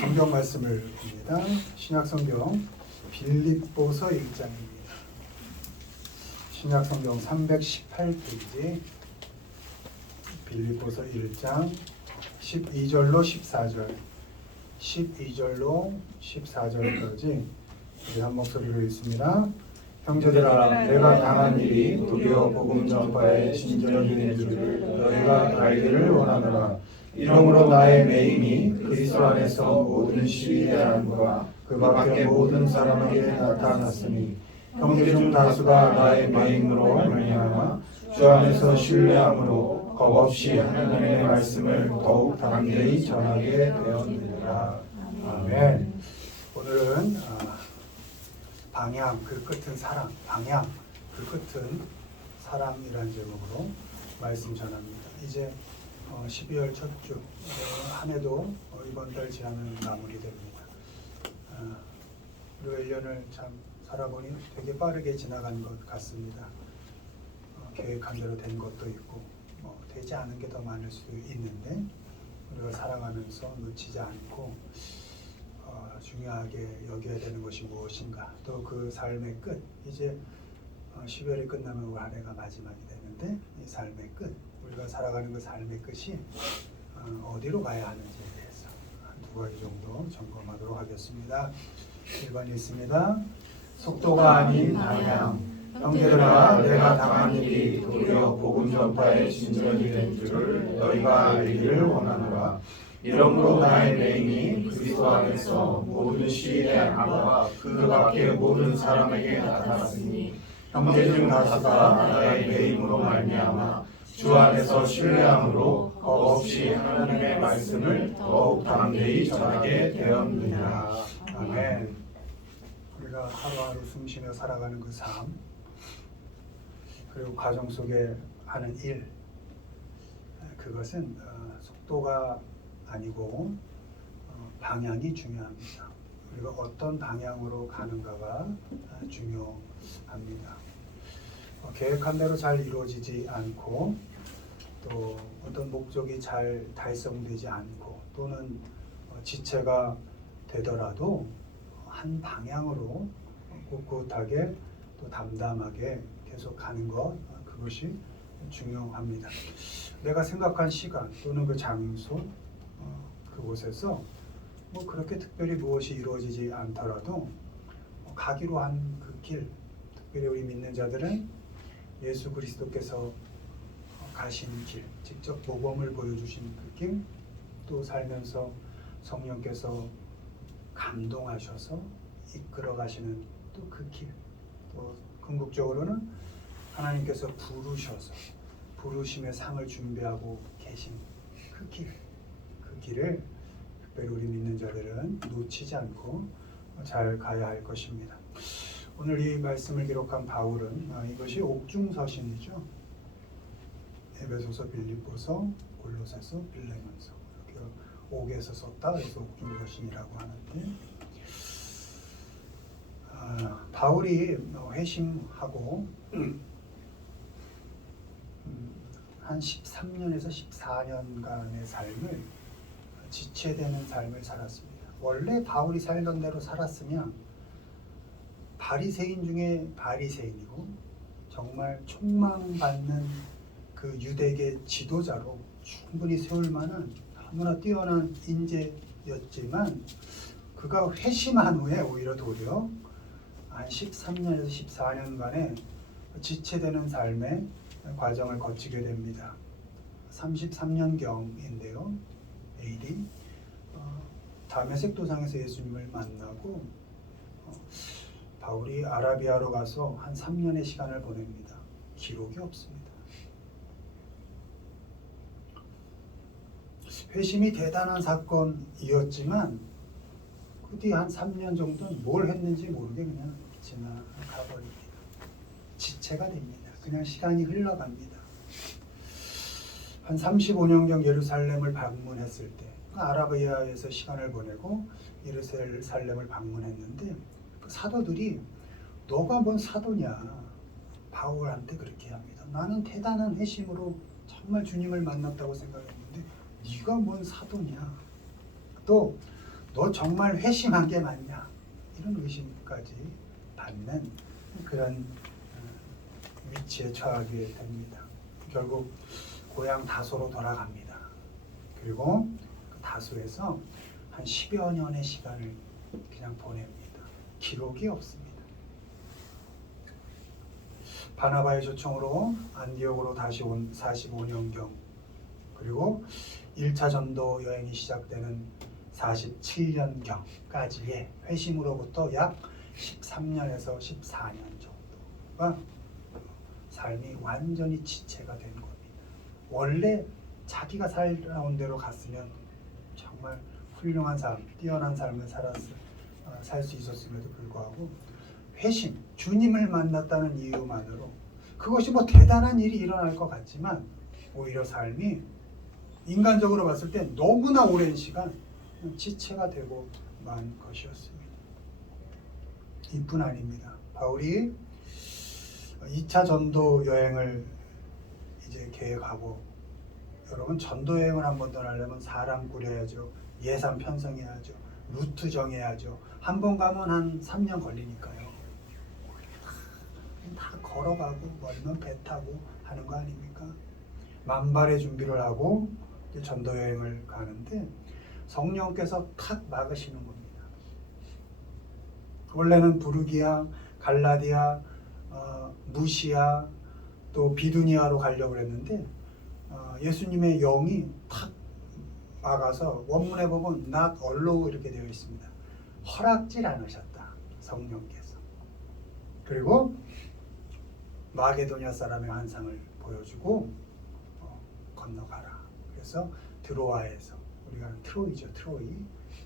성경 말씀을 봅니다. 신약 성경 빌립보서 1장입니다. 신약 성경 318페이지 빌립보서 1장 12절로 14절 12절로 14절까지 우리 한 목소리로 읽습니다. 형제들아, 내가 당한 일이 도리어 복음 전파의 진전이 된 줄을 너희가 알기를 원하노라. 이러므로 나의 매임이 그리스도 안에서 모든 시위대함과 그 밖에 모든 사람에게 나타났으니 형제 중 다수가 나의 매임으로 말미암아 주 안에서 신뢰함으로 겁없이 하나님의 말씀을 더욱 담대히 전하게 되었느니라. 아멘. 오늘은 방향 그 끝은 사랑, 방향 그 끝은 사랑이라는 제목으로 말씀 전합니다. 이제 12월 첫 주 한 해도 이번 달 지나면 마무리됩니다. 우리가 1년을 참 살아보니 되게 빠르게 지나간 것 같습니다. 계획한 대로 된 것도 있고 되지 않은 게 더 많을 수도 있는데 우리가 살아가면서 놓치지 않고 중요하게 여겨야 되는 것이 무엇인가, 또 그 삶의 끝, 이제 12월이 끝나면 올 한 해가 마지막이 되는데 이 삶의 끝, 우리가 살아가는 그 삶의 끝이 어디로 가야 하는지에 대해서 한두 가지 정도 점검하도록 하겠습니다. 1번 있습니다. 속도가 아닌 방향. 형제들아, 내가 당한 일이 도리어 복음 전파의 진전이 된 줄을 너희가 알기를 원하노라. 이러므로 나의 매임이 그리스도 안에서 모든 시위대함과 그 밖에 모든 사람에게 나타났으니 형제 중 다수가 나의 매임으로 말미암아 주 안에서 신뢰함으로 겁없이 하나님의 말씀을 더욱 담대히 전하게 되었느니라. 아멘. 우리가 하루하루 숨쉬며 살아가는 그 삶, 그리고 가정 속에 하는 일, 그것은 속도가 아니고 방향이 중요합니다. 우리가 어떤 방향으로 가는가가 중요합니다. 계획한 대로 잘 이루어지지 않고 또 어떤 목적이 잘 달성되지 않고 또는 지체가 되더라도 한 방향으로 꿋꿋하게 또 담담하게 계속 가는 것, 그것이 중요합니다. 내가 생각한 시간 또는 그 장소, 그곳에서 그렇게 특별히 무엇이 이루어지지 않더라도 가기로 한 그 길, 특별히 우리 믿는 자들은 예수 그리스도께서 가신 길, 직접 모범을 보여주신 그 길, 또 살면서 성령께서 감동하셔서 이끌어 가시는 또 그 길, 또 궁극적으로는 하나님께서 부르셔서 부르심의 상을 준비하고 계신 그 길, 그 길을 특별히 우리 믿는 자들은 놓치지 않고 잘 가야 할 것입니다. 오늘 이 말씀을 기록한 바울은 이것이 옥중서신이죠. 에베소서, 빌립보서, 골로새서, 빌레몬서, 이렇게 옥에서 썼다 그래서 옥중서신이라고 하는데, 바울이 회심하고 한 13년에서 14년간의 삶을 지체되는 삶을 살았습니다. 원래 바울이 살던 대로 살았으면 바리새인 중에 바리새인이고 정말 촉망받는 그 유대계 지도자로 충분히 세울 만한 너무나 뛰어난 인재였지만 그가 회심한 후에 오히려 도리어 한 13년에서 14년간의 지체되는 삶의 과정을 거치게 됩니다. 33년경인데요. AD 다메섹 도상에서 예수님을 만나고 바울이 아라비아로 가서 한 3년의 시간을 보냅니다. 기록이 없습니다. 회심이 대단한 사건이었지만 그 뒤 한 3년 정도는 뭘 했는지 모르게 그냥 지나가버립니다. 지체가 됩니다. 그냥 시간이 흘러갑니다. 한 35년경 예루살렘을 방문했을 때 아라비아에서 시간을 보내고 예루살렘을 방문했는데 그 사도들이 너가 뭔 사도냐, 바울한테 그렇게 합니다. 나는 대단한 회심으로 정말 주님을 만났다고 생각했는데 네가 뭔 사도냐. 또 너 정말 회심한 게 맞냐? 이런 의심까지 받는 그런 위치에 처하게 됩니다. 결국 고향 다소로 돌아갑니다. 그리고 그 다소에서 한 10여 년의 시간을 그냥 보냅니다. 기록이 없습니다. 바나바의 초청으로 안디옥으로 다시 온 45년경, 그리고 1차 전도 여행이 시작되는 47년경까지의 회심으로부터 약 13년에서 14년 정도가 삶이 완전히 지체가 된 겁니다. 원래 자기가 살아온 대로 갔으면 정말 훌륭한 삶, 뛰어난 삶을 살 수 있었음에도 불구하고 회심, 주님을 만났다는 이유만으로 그것이 뭐 대단한 일이 일어날 것 같지만 오히려 삶이 인간적으로 봤을 때 너무나 오랜 시간 지체가 되고 만 것이었습니다. 이뿐 아닙니다. 바울이 2차 전도 여행을 이제 계획하고, 여러분 전도 여행을 한 번 떠나려면 사람 꾸려야죠. 예산 편성해야죠. 루트 정해야죠. 한 번 가면 한 3년 걸리니까요. 다 걸어가고 멀면 배 타고 하는 거 아닙니까? 만발의 준비를 하고 전도 여행을 가는데 성령께서 탁 막으시는 겁니다. 원래는 부르기아, 갈라디아, 무시아, 또 비두니아로 가려고 했는데 예수님의 영이 탁 막아서 원문에 보면 not allow 이렇게 되어 있습니다. 허락질 않으셨다, 성령께서. 그리고 마게도냐 사람의 환상을 보여주고 건너가라. 그래서 드로아에서, 우리가 트로이죠,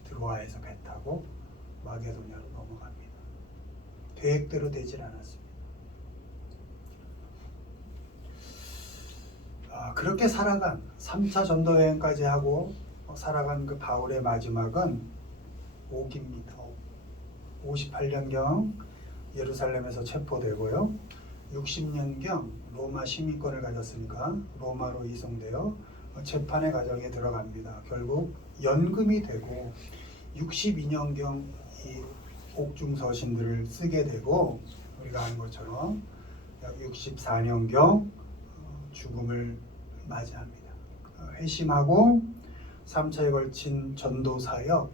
드로아에서 배 타고 마게도냐로 넘어갑니다. 계획대로 되질 않았습니다. 그렇게 살아간 3차 전도 여행까지 하고 살아간 그 바울의 마지막은 옥입니다. 58년경 예루살렘에서 체포되고요. 60년경 로마 시민권을 가졌으니까 로마로 이송되어 재판의 과정에 들어갑니다. 결국 연금이 되고 62년경 이 옥중서신들을 쓰게 되고, 우리가 아는 것처럼 약 64년경 죽음을 맞이합니다. 회심하고 3차에 걸친 전도 사역,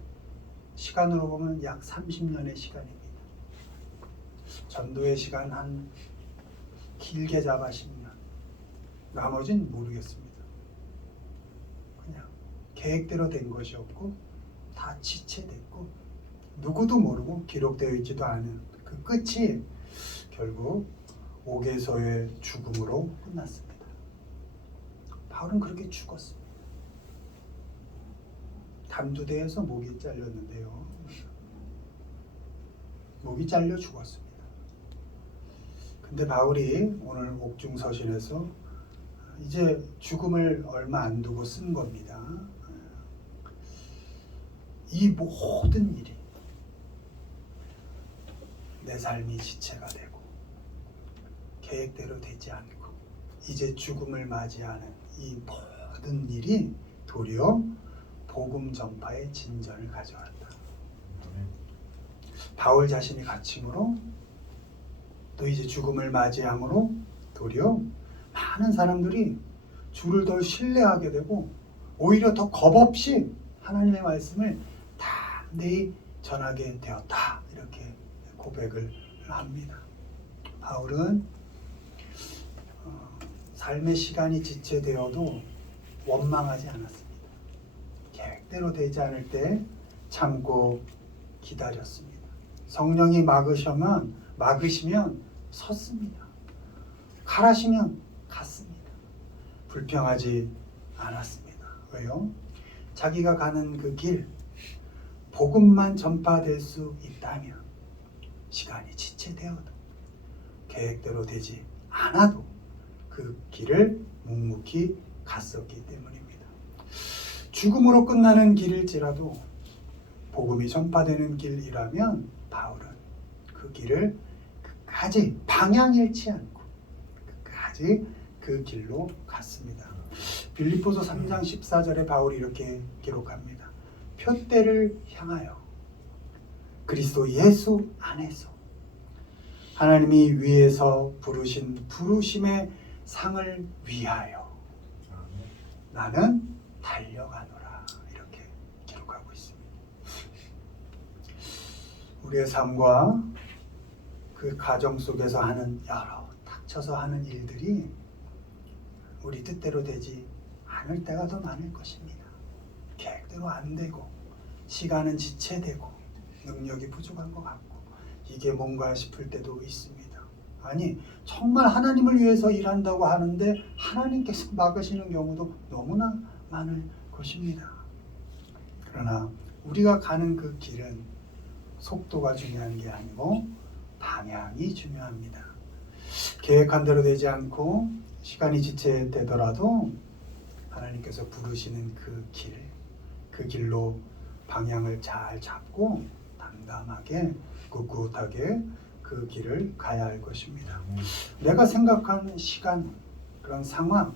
시간으로 보면 약 30년의 시간입니다. 전도의 시간 한 길게 잡아 10년, 나머지는 모르겠습니다. 그냥 계획대로 된 것이 없고 다 지체됐고 누구도 모르고 기록되어 있지도 않은 그 끝이 결국 옥에서의 죽음으로 끝났습니다. 바울은 그렇게 죽었습니다. 담두대에서 목이 잘렸는데요. 목이 잘려 죽었습니다. 근데 바울이 오늘 옥중서신에서 이제 죽음을 얼마 안 두고 쓴 겁니다. 이 모든 일이 내 삶이 지체가 되고 계획대로 되지 않고 이제 죽음을 맞이하는 이 모든 일이 도리어 복음 전파의 진전을 가져왔다. 바울 자신이 갇힘으로, 또 이제 죽음을 맞이함으로 도리어 많은 사람들이 주를 더 신뢰하게 되고 오히려 더 겁없이 하나님의 말씀을 담대히 전하게 되었다. 이렇게 고백을 합니다. 바울은 삶의 시간이 지체되어도 원망하지 않았습니다. 계획대로 되지 않을 때 참고 기다렸습니다. 성령이 막으시면 섰습니다. 가라시면 갔습니다. 불평하지 않았습니다. 왜요? 자기가 가는 그 길, 복음만 전파될 수 있다면, 시간이 지체되어도 계획대로 되지 않아도 그 길을 묵묵히 갔었기 때문입니다. 죽음으로 끝나는 길일지라도 복음이 전파되는 길이라면 바울은 그 길을 끝까지 방향 잃지 않고 끝까지 그 길로 갔습니다. 빌립보서 3장 14절에 바울이 이렇게 기록합니다. 표대를 향하여 그리스도 예수 안에서 하나님이 위에서 부르신 부르심의 상을 위하여 나는 달려가노라. 이렇게 기록하고 있습니다. 우리의 삶과 그 가정 속에서 하는 여러 닥쳐서 하는 일들이 우리 뜻대로 되지 않을 때가 더 많을 것입니다. 계획대로 안 되고 시간은 지체되고 능력이 부족한 것 같고 이게 뭔가 싶을 때도 있습니다. 아니 정말 하나님을 위해서 일한다고 하는데 하나님께서 막으시는 경우도 너무나 많을 것입니다. 그러나 우리가 가는 그 길은 속도가 중요한 게 아니고 방향이 중요합니다. 계획한 대로 되지 않고 시간이 지체되더라도 하나님께서 부르시는 그 길로 방향을 잘 잡고 담담하게 꿋꿋하게 그 길을 가야 할 것입니다. 내가 생각한 시간, 그런 상황,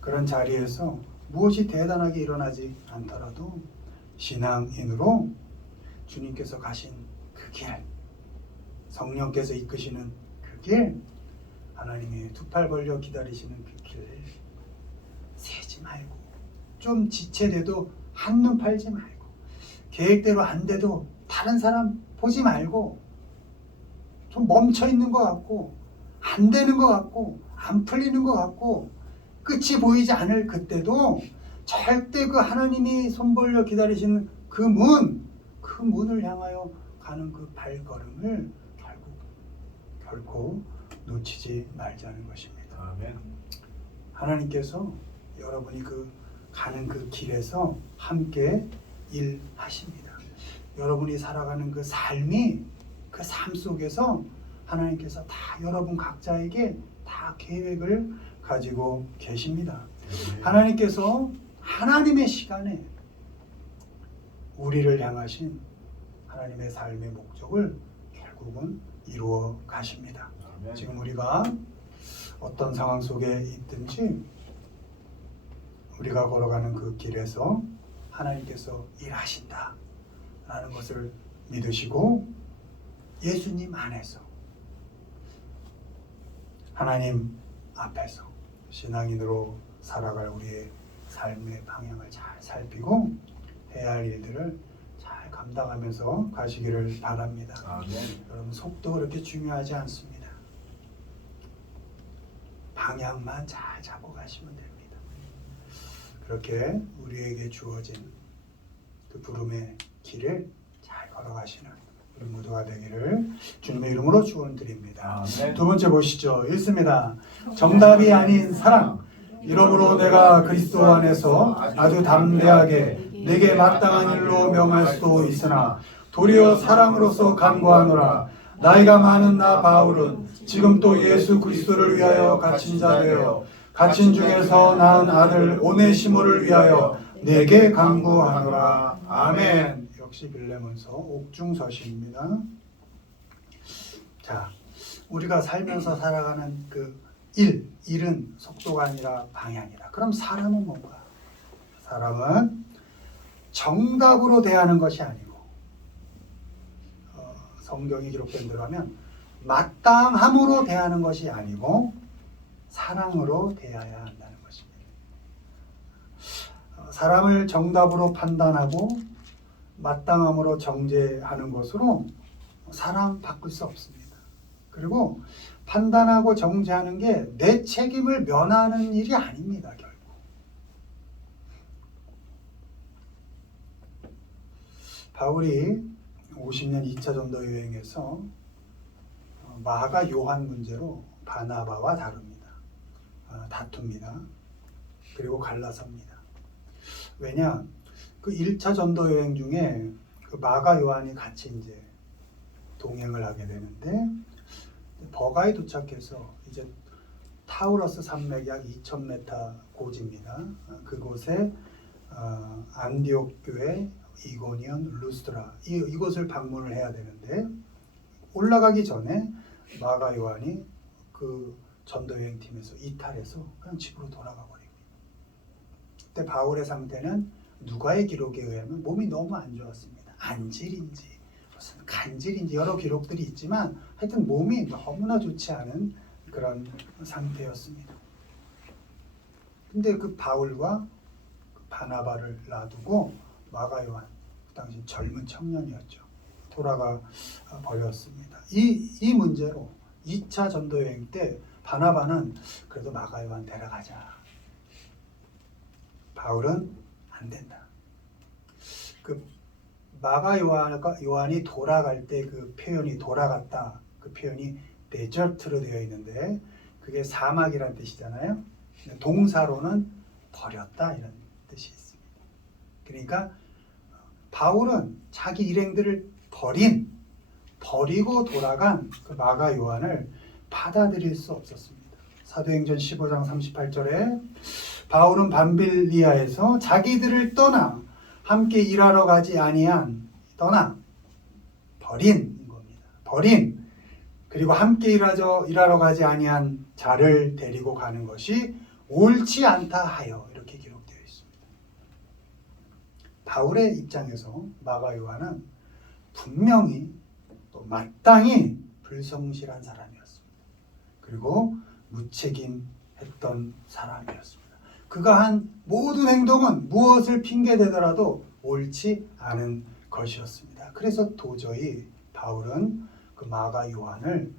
그런 자리에서 무엇이 대단하게 일어나지 않더라도 신앙인으로 주님께서 가신 그 길, 성령께서 이끄시는 그 길, 하나님이 두 팔 벌려 기다리시는 그 길 세지 말고 좀 지체돼도 한눈 팔지 말고 계획대로 안 돼도 다른 사람 보지 말고 좀 멈춰 있는 것 같고 안 되는 것 같고 안 풀리는 것 같고 끝이 보이지 않을 그때도 절대 그 하나님이 손 벌려 기다리시는 그 문을 향하여 가는 그 발걸음을 결코 놓치지 말자는 것입니다. 아멘. 하나님께서 여러분이 가는 그 길에서 함께 일하십니다. 여러분이 살아가는 그 삶이 그 삶 속에서 하나님께서 다 여러분 각자에게 다 계획을 가지고 계십니다. 하나님께서 하나님의 시간에 우리를 향하신 하나님의 삶의 목적을 결국은 이루어 가십니다. 아멘. 지금 우리가 어떤 상황 속에 있든지 우리가 걸어가는 그 길에서 하나님께서 일하신다 라는 것을 믿으시고 예수님 안에서 하나님 앞에서 신앙인으로 살아갈 우리의 삶의 방향을 잘 살피고 해야 할 일들을 잘 감당하면서 가시기를 바랍니다. 아멘. 여러분 속도 그렇게 중요하지 않습니다. 방향만 잘 잡고 가시면 됩니다. 그렇게 우리에게 주어진 그 부름의 길을 잘 걸어가시는 우리 모두가 되기를 주님의 이름으로 축원드립니다. 아멘. 두 번째 보시죠. 읽습니다. 정답이 아닌 사랑. 이러므로 내가 그리스도 안에서 아주 담대하게 내게 마땅한 일로 명할 수도 있으나 도리어 사랑으로서 간구하노라. 나이가 많은 나 바울은 지금 또 예수 그리스도를 위하여 갇힌 자 되어 갇힌 중에서 낳은 아들 오네시모를 위하여 내게 간구하노라. 아멘. 역시 빌레몬서 옥중서신입니다. 자, 우리가 살면서 살아가는 그 일은 속도가 아니라 방향이다. 그럼 사람은 뭔가? 사람은 정답으로 대하는 것이 아니고 성경이 기록된 대로 하면 마땅함으로 대하는 것이 아니고 사랑으로 대해야 한다는 것입니다. 사람을 정답으로 판단하고 마땅함으로 정죄하는 것으로 사람 바꿀 수 없습니다. 그리고 판단하고 정죄하는 게 내 책임을 면하는 일이 아닙니다. 결국 바울이 50년 2차 전도 여행에서 마가 요한 문제로 바나바와 다툽니다. 그리고 갈라섭니다. 왜냐? 그 1차 전도 여행 중에 그 마가 요한이 같이 이제 동행을 하게 되는데 버가에 도착해서 이제 타우러스 산맥 약 2,000m 고지입니다. 그곳에 안디옥 교회, 이고니온, 루스트라 이곳을 방문을 해야 되는데 올라가기 전에 마가 요한이 그 전도여행팀에서 이탈해서 그냥 집으로 돌아가 버립니다. 그때 바울의 상태는 누가의 기록에 의하면 몸이 너무 안 좋았습니다. 안질인지 무슨 간질인지 여러 기록들이 있지만 하여튼 몸이 너무나 좋지 않은 그런 상태였습니다. 근데 그 바울과 바나바를 놔두고 마가 요한, 그 당시 젊은 청년이었죠. 돌아가 버렸습니다. 이 문제로 2차 전도 여행 때 바나바는 그래도 마가 요한 데려가자. 바울은 안 된다. 그 마가 요한이 돌아갈 때 그 표현이 돌아갔다. 그 표현이 데저트로 되어 있는데 그게 사막이란 뜻이잖아요. 동사로는 버렸다 이런 뜻이 있습니다. 그러니까 바울은 자기 일행들을 버리고 돌아간 그 마가 요한을 받아들일 수 없었습니다. 사도행전 15장 38절에 바울은 밤빌리아에서 자기들을 떠나 함께 일하러 가지 아니한 버린 겁니다. 버린 그리고 함께 일하러 가지 아니한 자를 데리고 가는 것이 옳지 않다 하여 이렇게 기록되어 있습니다. 바울의 입장에서 마가 요한은 분명히 또 마땅히 불성실한 사람이었습니다. 그리고 무책임했던 사람이었습니다. 그가 한 모든 행동은 무엇을 핑계대더라도 옳지 않은 것이었습니다. 그래서 도저히 바울은 그 마가 요한을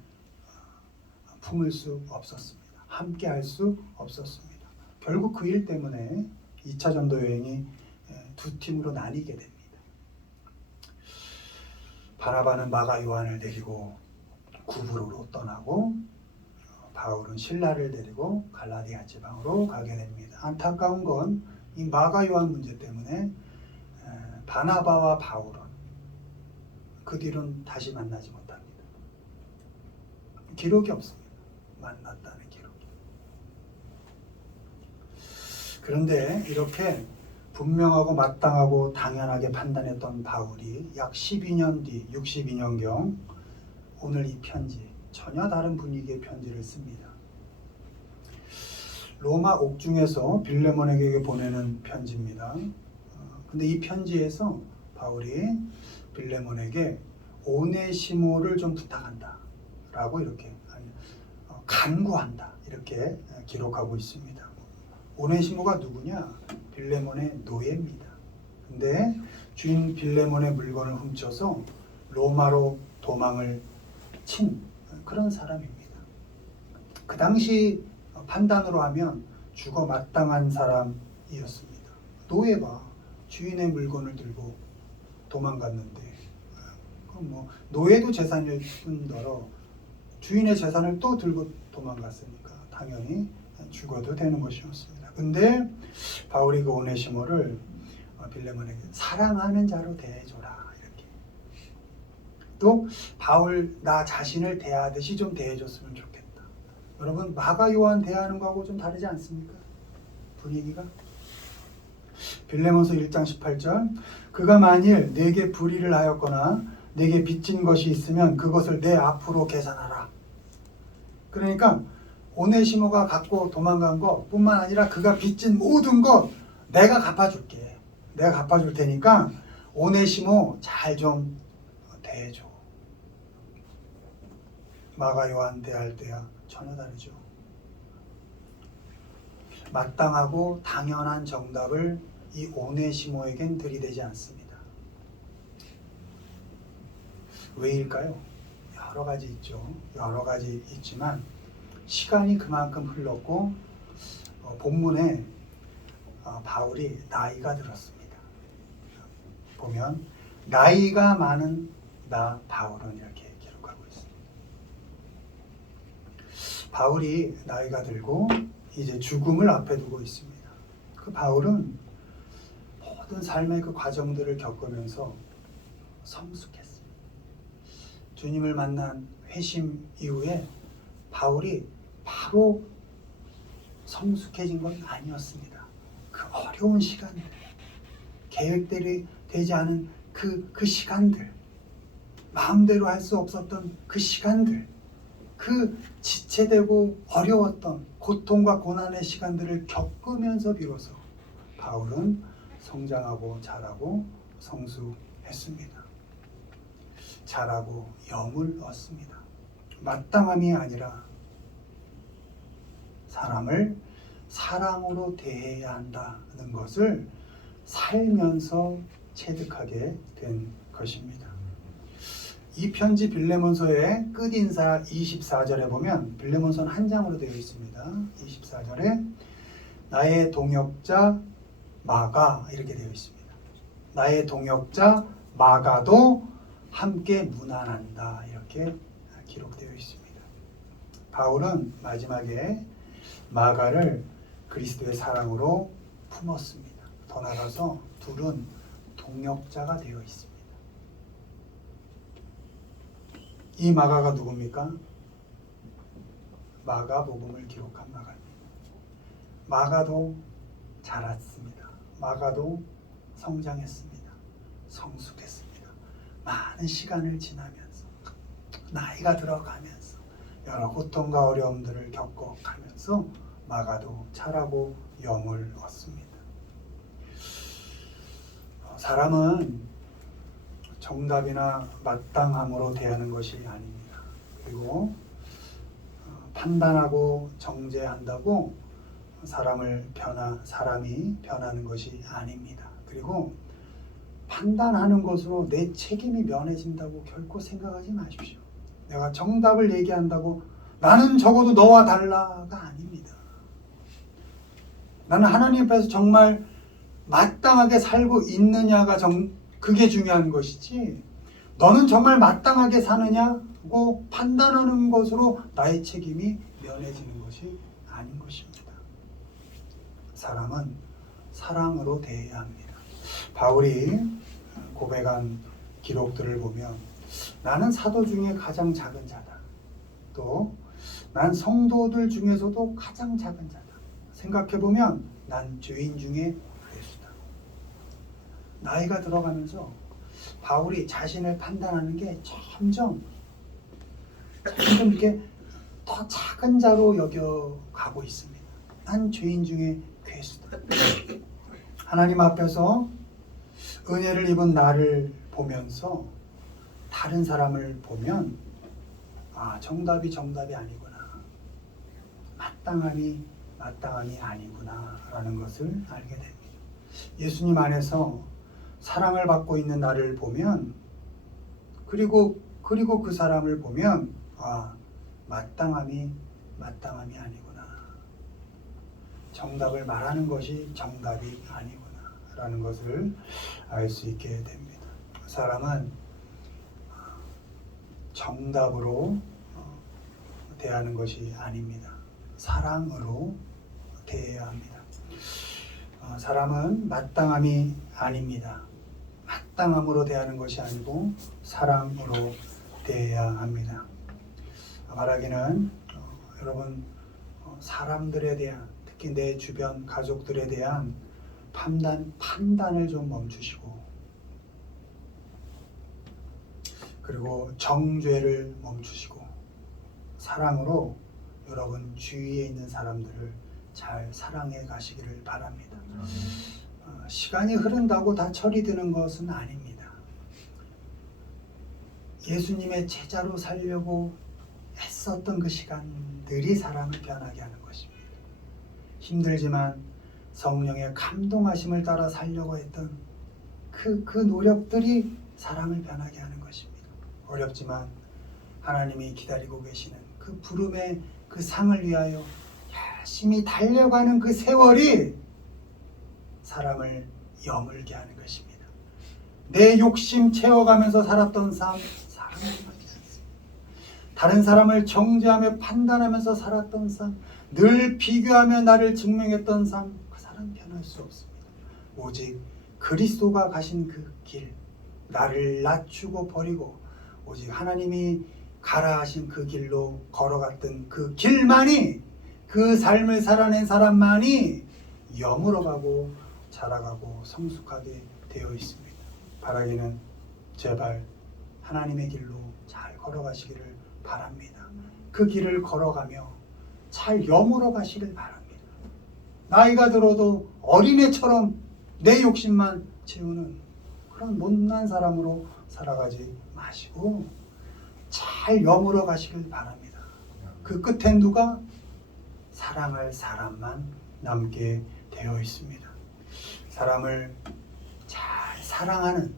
품을 수 없었습니다. 함께 할 수 없었습니다. 결국 그 일 때문에 2차 전도 여행이 두 팀으로 나뉘게 됩니다. 바나바는 마가 요한을 데리고 구브로로 떠나고 바울은 실라를 데리고 갈라디아 지방으로 가게 됩니다. 안타까운 건 이 마가 요한 문제 때문에 바나바와 바울은 그 뒤로는 다시 만나지 못합니다. 기록이 없습니다. 만났다는 기록이. 그런데 이렇게 분명하고 마땅하고 당연하게 판단했던 바울이 약 12년 뒤 62년경 오늘 이 편지 전혀 다른 분위기의 편지를 씁니다. 로마 옥중에서 빌레몬에게 보내는 편지입니다. 근데 이 편지에서 바울이 빌레몬에게 오네시모를 좀 부탁한다 라고 이렇게 간구한다 이렇게 기록하고 있습니다. 오네시모가 누구냐? 빌레몬의 노예입니다. 근데 주인 빌레몬의 물건을 훔쳐서 로마로 도망을 친 그런 사람입니다. 그 당시 판단으로 하면 죽어 마땅한 사람이었습니다. 노예가 주인의 물건을 들고 도망갔는데 뭐 노예도 재산일 뿐더러 주인의 재산을 또 들고 도망갔으니까 당연히 죽어도 되는 것이었습니다. 근데 바울이 그 오네시모를 빌레몬에게 사랑하는 자로 대해줘라 이렇게. 또 바울 나 자신을 대하듯이 좀 대해줬으면 좋겠다. 여러분 마가 요한 대하는 거하고 좀 다르지 않습니까? 분위기가. 빌레몬서 1장 18절 그가 만일 내게 불의를 하였거나 내게 빚진 것이 있으면 그것을 내 앞으로 계산하라. 그러니까 오네시모가 갖고 도망간 것뿐만 아니라 그가 빚진 모든 것 내가 갚아줄게. 내가 갚아줄 테니까 오네시모 잘 좀 대해줘. 마가 요한 대할 때야 전혀 다르죠. 마땅하고 당연한 정답을 이 오네시모에겐 들이대지 않습니다. 왜일까요? 여러 가지 있죠. 여러 가지 있지만 시간이 그만큼 흘렀고 본문에 바울이 나이가 들었습니다. 보면 나이가 많은 나 바울은 이렇게 기록하고 있습니다. 바울이 나이가 들고 이제 죽음을 앞에 두고 있습니다. 그 바울은 모든 삶의 그 과정들을 겪으면서 성숙했습니다. 주님을 만난 회심 이후에 바울이 바로 성숙해진 건 아니었습니다. 그 어려운 시간들, 계획대로 되지 않은 그 시간들, 마음대로 할 수 없었던 그 시간들, 그 지체되고 어려웠던 고통과 고난의 시간들을 겪으면서 비로소 바울은 성장하고 자라고 성숙했습니다. 자라고 영을 얻습니다. 마땅함이 아니라 사람을 사랑으로 대해야 한다는 것을 살면서 체득하게 된 것입니다. 이 편지 빌레몬서의 끝인사 24절에 보면 빌레몬서는 한 장으로 되어 있습니다. 24절에 나의 동역자 마가 이렇게 되어 있습니다. 나의 동역자 마가도 함께 문안한다 이렇게 기록되어 있습니다. 바울은 마지막에 마가를 그리스도의 사랑으로 품었습니다. 더 나아가서 둘은 동역자가 되어 있습니다. 이 마가가 누굽니까? 마가복음을 기록한 마가입니다. 마가도 자랐습니다. 마가도 성장했습니다. 성숙했습니다. 많은 시간을 지나면서 나이가 들어가면서 여러 고통과 어려움들을 겪어가면서 마가도 자라고 영을 얻습니다. 사람은 정답이나 마땅함으로 대하는 것이 아닙니다. 그리고 판단하고 정죄한다고 사람이 변하는 것이 아닙니다. 그리고 판단하는 것으로 내 책임이 면해진다고 결코 생각하지 마십시오. 내가 정답을 얘기한다고 나는 적어도 너와 달라가 아닙니다. 나는 하나님 앞에서 정말 마땅하게 살고 있느냐가 그게 중요한 것이지 너는 정말 마땅하게 사느냐고 판단하는 것으로 나의 책임이 면해지는 것이 아닌 것입니다. 사람은 사랑으로 대해야 합니다. 바울이 고백한 기록들을 보면 나는 사도 중에 가장 작은 자다. 또 난 성도들 중에서도 가장 작은 자다. 생각해보면 난 죄인 중에 괴수다. 나이가 들어가면서 바울이 자신을 판단하는 게 점점 이렇게 더 작은 자로 여겨가고 있습니다. 난 죄인 중에 괴수다. 하나님 앞에서 은혜를 입은 나를 보면서 다른 사람을 보면 정답이 아니구나. 마땅함이 아니구나 라는 것을 알게 됩니다. 예수님 안에서 사랑을 받고 있는 나를 보면 그리고 그 사람을 보면 마땅함이 아니구나. 정답을 말하는 것이 정답이 아니구나 라는 것을 알 수 있게 됩니다. 사람은 정답으로 대하는 것이 아닙니다. 사랑으로 대해야 합니다. 사람은 마땅함이 아닙니다. 마땅함으로 대하는 것이 아니고 사랑으로 대해야 합니다. 말하기는 여러분 사람들에 대한 특히 내 주변 가족들에 대한 판단을 좀 멈추시고 그리고 정죄를 멈추시고 사랑으로 여러분 주위에 있는 사람들을 잘 사랑해 가시기를 바랍니다. 시간이 흐른다고 다 철이 드는 것은 아닙니다. 예수님의 제자로 살려고 애썼던 그 시간들이 사람을 변하게 하는 것입니다. 힘들지만 성령의 감동하심을 따라 살려고 했던 그 노력들이 사람을 변하게 하는 것입니다. 어렵지만 하나님이 기다리고 계시는 그 부름의 그 상을 위하여 열심히 달려가는 그 세월이 사람을 여물게 하는 것입니다. 내 욕심 채워가면서 살았던 삶, 사람이 변하지 않습니다. 다른 사람을 정죄하며 판단하면서 살았던 삶, 늘 비교하며 나를 증명했던 삶, 그 사람 변할 수 없습니다. 오직 그리스도가 가신 그 길, 나를 낮추고 버리고 오직 하나님이 가라 하신 그 길로 걸어갔던 그 길만이, 그 삶을 살아낸 사람만이 여물어가고 자라가고 성숙하게 되어 있습니다. 바라기는 제발 하나님의 길로 잘 걸어가시기를 바랍니다. 그 길을 걸어가며 잘 여물어 가시길 바랍니다. 나이가 들어도 어린애처럼 내 욕심만 채우는 그런 못난 사람으로 살아가지 마시고 잘 여물어 가시길 바랍니다. 그 끝엔 누가? 사랑할 사람만 남게 되어 있습니다. 사람을 잘 사랑하는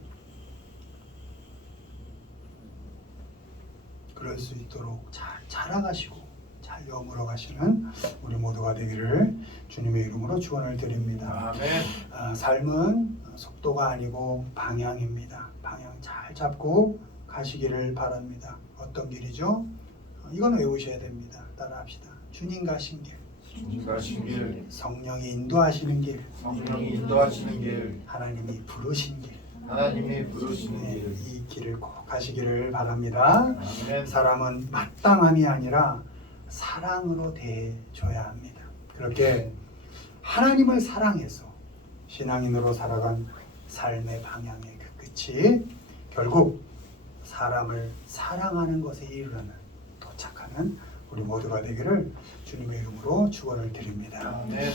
그럴 수 있도록 잘 자라가시고 잘 여물어 가시는 우리 모두가 되기를 주님의 이름으로 축원을 드립니다. 아멘. 삶은 속도가 아니고 방향입니다. 방향 잘 잡고 가시기를 바랍니다. 어떤 길이죠? 이건 외우셔야 됩니다. 따라합시다. 주님 가신 길, 주님 가신 길, 성령이 인도하시는 길, 성령이 인도하시는 길, 하나님이 부르신 길, 하나님이 부르시는 네, 길. 이 길을 꼭 가시기를 바랍니다. 아멘. 사람은 마땅함이 아니라 사랑으로 대해줘야 합니다. 그렇게 하나님을 사랑해서 신앙인으로 살아간 삶의 방향의 그 끝이 결국 사람을 사랑하는 것에 이르는 도착하는 우리 모두가 되기를 주님의 이름으로 축원을 드립니다. 아멘.